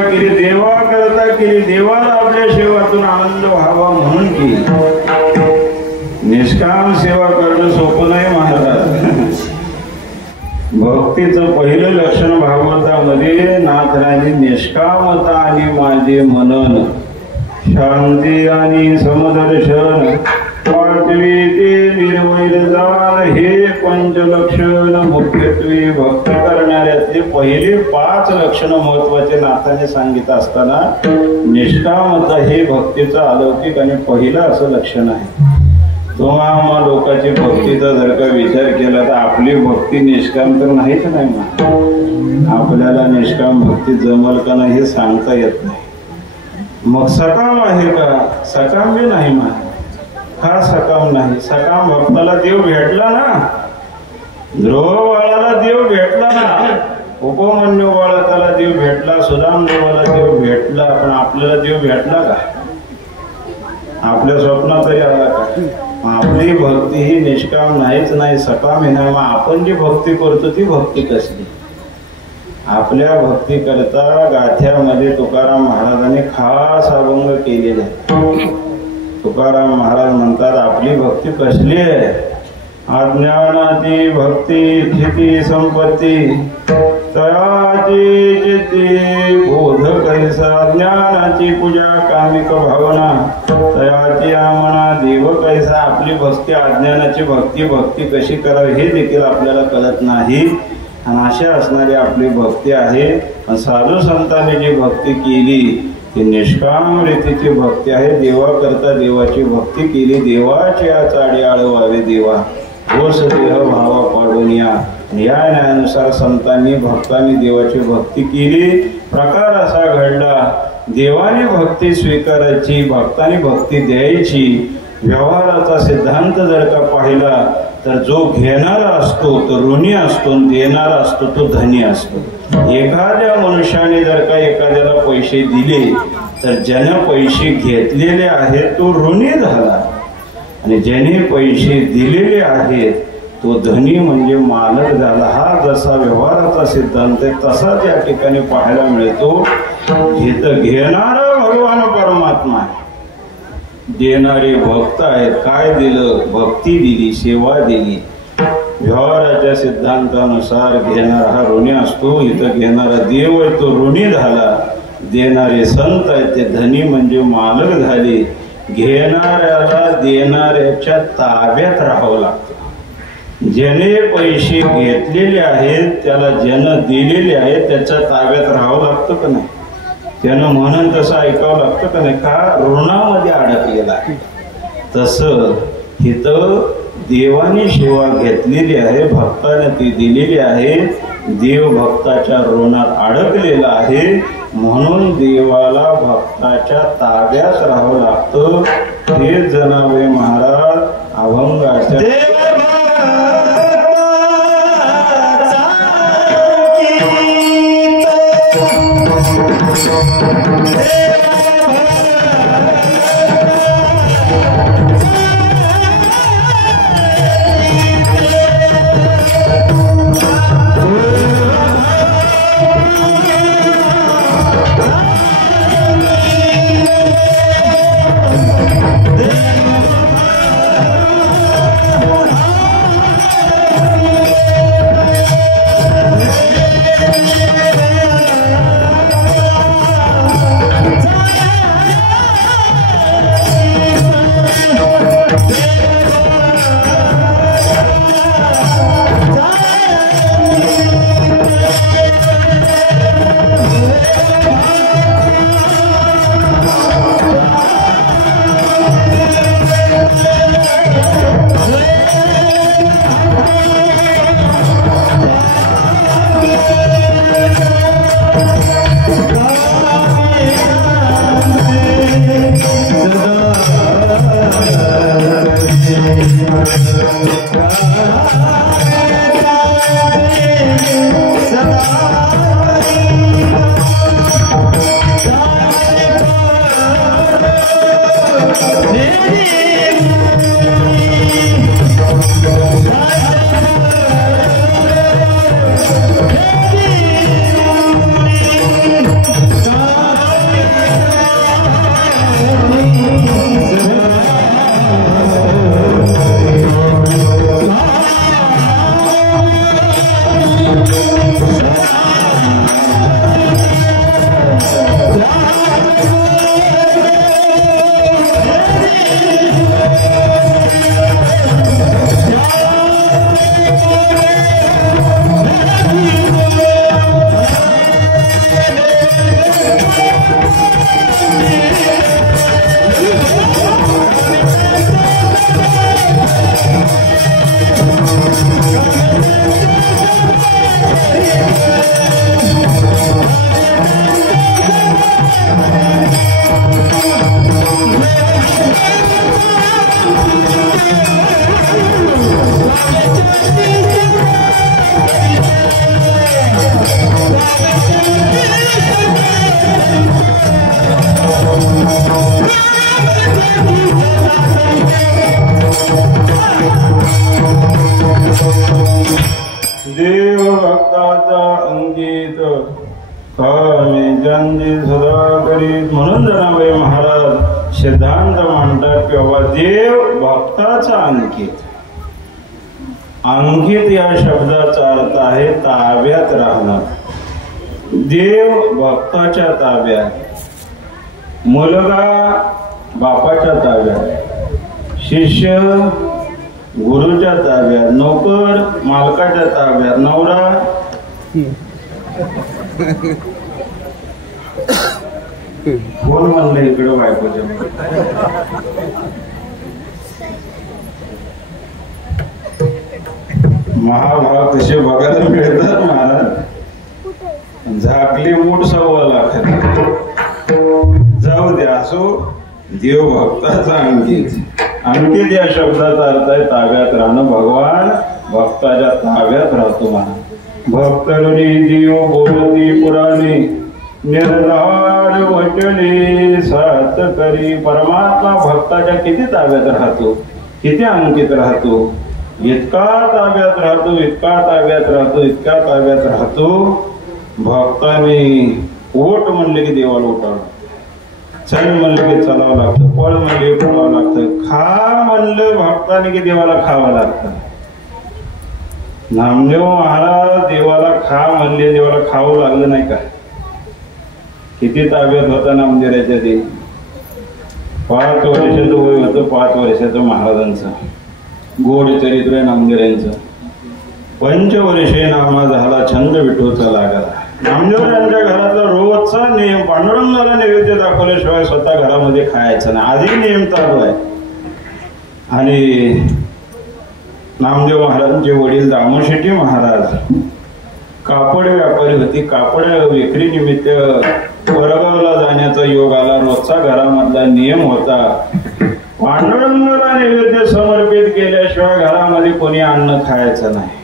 केली, देवा करता केली, देवाला आपल्या सेवातून आनंद व्हावा म्हणून केली। निष्काम सेवा करणं सोपं नाही महाराज। भक्तीचं पहिलं लक्षण भागवतामध्ये नाथराणी निष्कामता आणि माझे मनन, शांती आणि समदर्शन, पाठवी ते निर्वैर जाण, हे पंचलक्षण मुख्यत्वे भक्त करणाऱ्यातले पहिले 5 लक्षण महत्वाचे नाथाने सांगितलं असताना निष्कामता हे भक्तीचं अलौकिक आणि पहिलं असं लक्षण आहे। तुम्हा लोकांची भक्तीचा जर का विचार केला तर आपली भक्ती निष्काम तर नाहीच नाही ना। आपल्याला निष्काम भक्ती जमल का नाही हे सांगता येत नाही। मग सकाम आहे का? सकाम बी नाही मा। का सकाम नाही? सकाम भक्ताला देव भेटला ना, ध्रुव बाळाला देव भेटला ना, उपमन्यू बाळाला देव भेटला, सुदाम देवाला देव भेटला, पण आपल्याला देव भेटला का? आपल्या स्वप्नात तरी आला का? आपली भक्ती ही निष्काम नाहीच नाही, सकाम आहे ना। मग आपण जी भक्ती करतो ती भक्ती कसली? आपल्या भक्ती करता गाथ्यामध्ये तुकाराम महाराजांनी खास अभंग केलेला आहे। तुकाराम महाराज म्हणतात आपली भक्ती कसली आहे? अज्ञानाची भक्ती स्थिती संपत्ती, तयाची चित्ती बोध कैसा, ज्ञानाची पूजा कामिक भावना, तयाची आमना देव कैसा। आपली भक्ती अज्ञानाची भक्ती, भक्ती कशी करावी हे देखील आपल्याला कळत नाही। आणि अशा असणारी आपली भक्ती आहे। साधू संतांनी जी भक्ती केली ती निष्काम रीतीची भक्ती आहे। देवा करता देवाची भक्ती केली, देवाची चाडी आळवावे देवा, होस देह भावा पाडून या न्यायानुसार संतांनी भक्तांनी देवाची भक्ती केली। प्रकार असा घडला, देवाने भक्ती स्वीकारायची, भक्तांनी भक्ती द्यायची। व्यवहाराचा सिद्धांत जर का पाहिला तर जो घेणारा असतो तो ऋणी असतो, देणारा असतो तो धनी असतो। एखाद्या मनुष्याने जर का एखाद्याला पैसे दिले तर ज्याने पैसे घेतलेले आहेत तो ऋणी झाला, आणि ज्याने पैसे दिलेले आहेत तो धनी म्हणजे मालक झाला। हा जसा व्यवहाराचा सिद्धांत आहे तसाच या ठिकाणी पाहायला मिळतो। इथं घेणारा भगवान परमात्मा आहे, देणारे भक्त आहेत। काय दिलं? भक्ती दिली, सेवा दिली। व्यवहाराच्या सिद्धांतानुसार घेणारा हा ऋणी असतो, इथं घेणारा देव आहे तो ऋणी झाला, देणारे संत आहेत ते धनी म्हणजे मालक झाले। घेणाऱ्याला देणाऱ्याच्या ताब्यात राहावं लागतं। ज्याने पैसे घेतलेले आहेत त्याला ज्यानं दिलेले आहेत त्याच्या ताब्यात राहावं लागतं का नाही? त्यानं म्हणून तसं ऐकावं लागतं का नाही? का ऋणामध्ये अडकलेला आहे। तसं इथं देवाने सेवा घेतलेली आहे, भक्ताने ती दिलेली आहे, देव भक्ताच्या ऋणात अडकलेला आहे, म्हणून देवाला भक्ताच्या ताब्यात राहावं लागतं। हे जनावे महाराज अभंगाच्या जा मी चंदी सुधाकरी. म्हणून जनाबाई महाराज सिद्धांत मांडतात की बाबा देव भक्ताचा अंकित. अंकित या शब्दाचा अर्थ आहे ताब्यात राहणं. देव भक्ताच्या ताब्यात, मुलगा बापाच्या ताब्यात, शिष्य गुरुच्या ताब्यात, नोकर मालकाच्या ताब्यात, नवरा कोण म्हणलं इकडं बायकोच्या. महाभारत तसे बघायला मिळतात महाराज. झाकली मूठ 1.25 लाख. जाऊ द्या. असो देव भक्ताचा अंकित. अंकित या शब्दाचा अर्थ आहे ताब्यात राहणं. भगवान भक्ताच्या ताब्यात राहतो म्हणा. भक्तरुनी देव बोलती पुराणी निर्धार वचने सात करी. परमात्मा भक्ताच्या किती ताब्यात राहतो, किती अंकित राहतो. इतका ताब्यात राहतो, इतका ताब्यात राहतो, इतका ताब्यात राहतो. भक्तांनी ओट म्हणले की देवाला उठावं, चल म्हणलं की चालावं लागतं, पळ म्हणले पळावं लागतं, खा म्हणलं भक्तांनी की देवाला खावं लागतं. नामदेव महाराज देवाला खा म्हणले, देवाला खावं लागलं नाही का. किती ताब्यात होता नामदेवाच्या ते. 5 वर्षाचं वय होतं. 5 वर्षाचं महाराजांचं गोड चरित्र आहे नामदेवांचं. 5 वर्षे नामा झाला छंद विठूचा लागला. नामदेव यांच्या घरातला रोजचा नियम पांडुरंगाला नैवेद्य दाखवल्याशिवाय स्वतः घरामध्ये खायचं नाही. आधी नियम चालू आहे. आणि नामदेव महाराजांचे वडील दामोशेट्टी महाराज कापड व्यापारी होती. कापड विक्री निमित्त वडगावला जाण्याचा योग आला. रोजचा घरामधला नियम होता पांडुरंगाला नैवेद्य समर्पित केल्याशिवाय घरामध्ये कोणी अन्न खायचं नाही.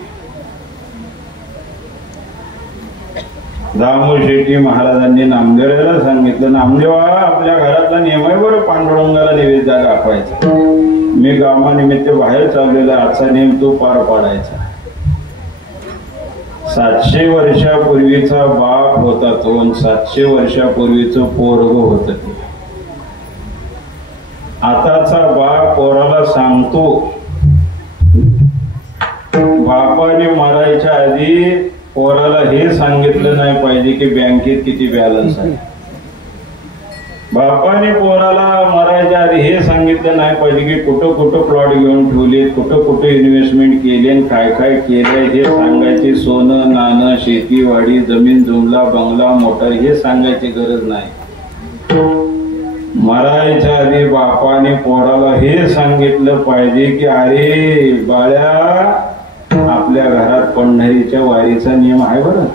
दामोशेट्टी महाराजांनी नामदेवाला सांगितलं, नामदेवा आपल्या घरातला नियम आहे बरं पांडुरंगाला नैवेद्य दाखवायचा. मी कामानिमित्त बाहेर चाललेला, आजचा नियम तू पार पाडायचा. 700 वर्षापूर्वीचा बाप होता तो, 700 वर्षापूर्वीचं पोरग होत ते. आताचा बाप पोराला सांगतो, बापाने मारायच्या आधी पोराला हे सांगितलं नाही पाहिजे की बँकेत किती बॅलन्स आहे. बापाने पोराला मारायच्या आधी हे सांगितलं नाही पाहिजे की कुठं कुठं प्लॉट घेऊन ठेवले, कुठं कुठं इन्व्हेस्टमेंट केले, काय काय केलंय हे सांगायचे. सोनं नाणं, शेतीवाडी, जमीन जुमला, बंगला, मोटर हे सांगायची गरज नाही. मरायच्या आधी बापाने पोराला हे सांगितलं पाहिजे की अरे बाळ्या आपल्या घरात पंढरीच्या वारीचा नियम आहे बरं.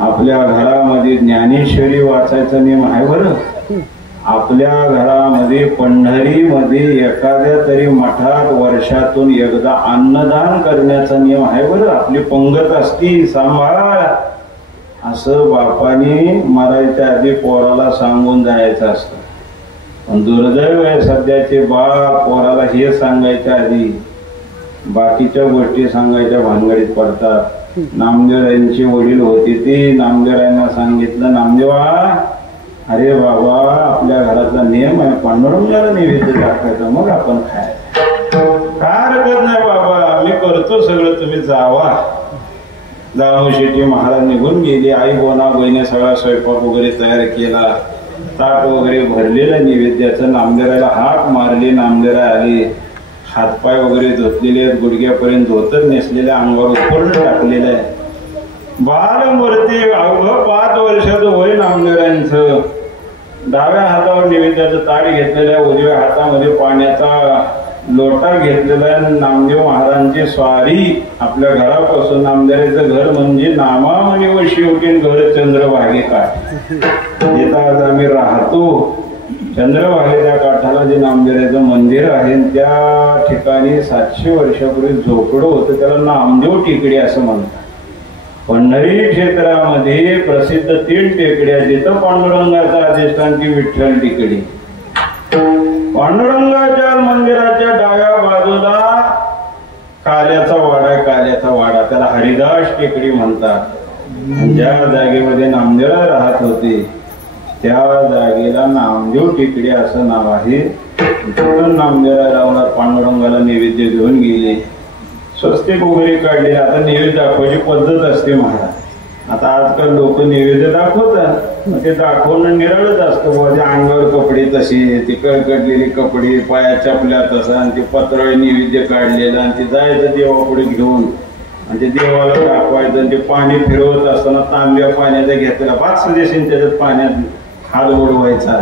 आपल्या घरामध्ये ज्ञानेश्वरी वाचायचा नियम आहे बरं. आपल्या घरामध्ये पंढरीमध्ये एखाद्या तरी मठात वर्षातून एकदा अन्नदान करण्याचा नियम आहे बरं. आपली पंगत असती सांभाळ असं बापाने मरायच्या आधी पोराला सांगून जायचं असतं. पण दुर्दैव आहे सध्याचे बाप पोराला हे सांगायच्या आधी बाकीच्या गोष्टी सांगायच्या भानगडीत पडतात. नामदेवरायांची वडील होती ती नामदेवरायांना सांगितलं, नामदेवा अरे बाबा आपल्या घरातला नियम आहे पांडुरंगाला नैवेद्य दाखवायचा, मग आपण खायचं. काय हरकत नाही बाबा मी करतो सगळं, तुम्ही जावा. दामोशेट्टी महाराज निघून गेले. आई बोना बहिणी सगळा स्वयंपाक वगैरे तयार केला, ताट वगैरे भरलेलं नैवेद्याचं. नामदेवरायला हाक मारली, नामदेवराय आले. हातपाय वगैरे धुतलेले आहेत, गुडघ्यापर्यंत धोतर नेसलेले, अंगावर उपरण टाकलेलं आहे. बालमूर्ती अवघं 5 वर्षाचं वय नामदेवरायांचं. डाव्या हातावर नैवेद्याचं ताट घेतलेलं आहे, उजव्या हातामध्ये पाण्याचा लोटा घेतलेला आहे. नामदेव महाराजांची स्वारी आपल्या घरापासून. नामदेवाचं घर म्हणजे नामामणी व शेवटी घर चंद्रभागे काठ. जिथं आज आम्ही राहतो चंद्रभागेच्या काठाला जे नामदेवाचं मंदिर आहे त्या ठिकाणी 700 वर्षापूर्वी झोपडं होतं, त्याला नामदेव टेकडी असं म्हणतात. पंढरी क्षेत्रामध्ये प्रसिद्ध 3 टेकड्या, जिथं पांडुरंगाचा अधिष्ठान ती विठ्ठल टेकडी. पांडुरंगाच्या मंदिराच्या डाव्या बाजूला काल्याचा वाडा आहे, काल्याचा वाडा, त्याला हरिदास टेकडी म्हणतात. आणि ज्या जागेमध्ये नामदेवराय राहत होते त्या जागेला नामदेव टेकडी असं नाव आहे. तिथून नामदेवराय रावणात पांडुरंगाला नैवेद्य घेऊन गेले. स्वस्तिक वगैरे काढले. आता नैवेद्य दाखवायची पद्धत असते महाराज. आता आजकाल लोक नैवेद्य दाखवतात, मग ते दाखवणं निराळच असतं. बाबा ते अंगावर कपडे तसे, ते कळकटलेले कपडे, पायात चपल्या तसा, आणि ते पत्राळे नैवेद्य काढलेलं, आणि ते जायचं देवापुढे घेऊन आणि ते देवाला दाखवायचं. आणि ते पाणी फिरवत असताना तांब्या पाण्याचा घेतलेला 5 देशील त्याच्यात पाण्यात हात बुडवायचा.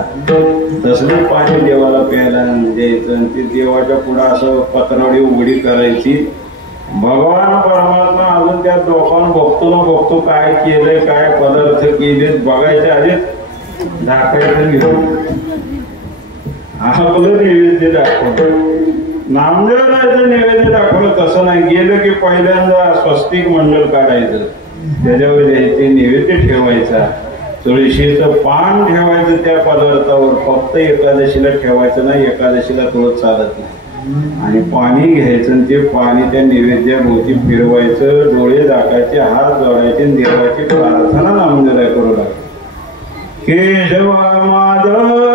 तसलं पाणी देवाला प्यायला द्यायचं. आणि ते देवाच्या पुढे असं पत्रावळी उघडी करायची. भगवान परमात्मा अजून त्या लोकांना बघतो काय केलंय, काय पदार्थ केले बघायच्या आधीच दाखवायचं घेऊन आपलं नैवेद्य दाखवलं. नामदेवरायचं नैवेद्य दाखवलं तसं नाही. गेलं की पहिल्यांदा स्वस्तिक मंडळ काढायचं, त्याच्यावर द्यायचे नैवेद्य ठेवायचा. तुळशीचं पान ठेवायचं त्या पदार्थावर. फक्त एकादशीला ठेवायचं नाही, एकादशीला तुळस चालत नाही. आणि पाणी घ्यायचं आणि ते पाणी त्या नैवेद्याभोवती फिरवायचं, डोळे झाकायचे, हात जोडायचे, देवाची प्रार्थना नामदेवराय करू लागले. केशवा माधवा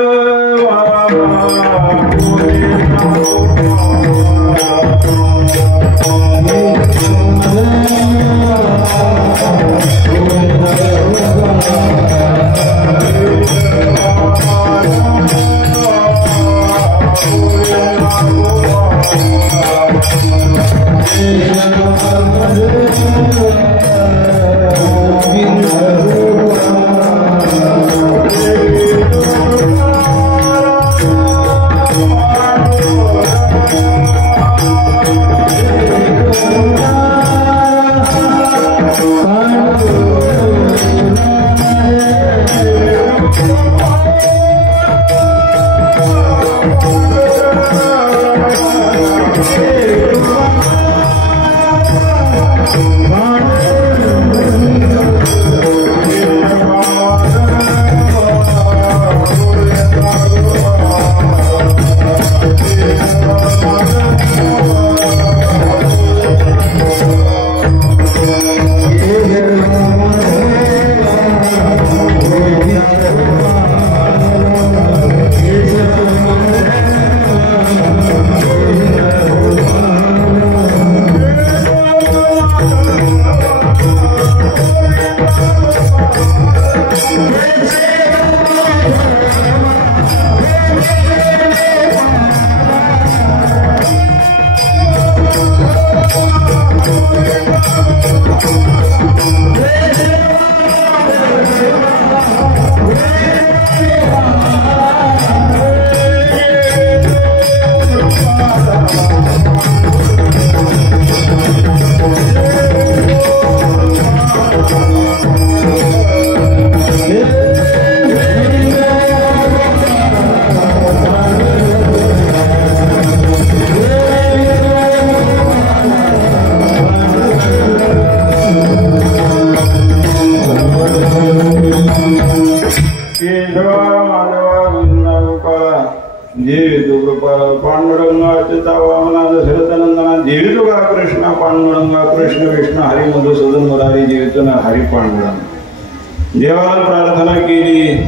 कृष्ण पांडुरंगा कृष्ण विष्णू हरी मधुसूदन मुरारी जीवित हरी पांडुरंग. देवाला प्रार्थना केली.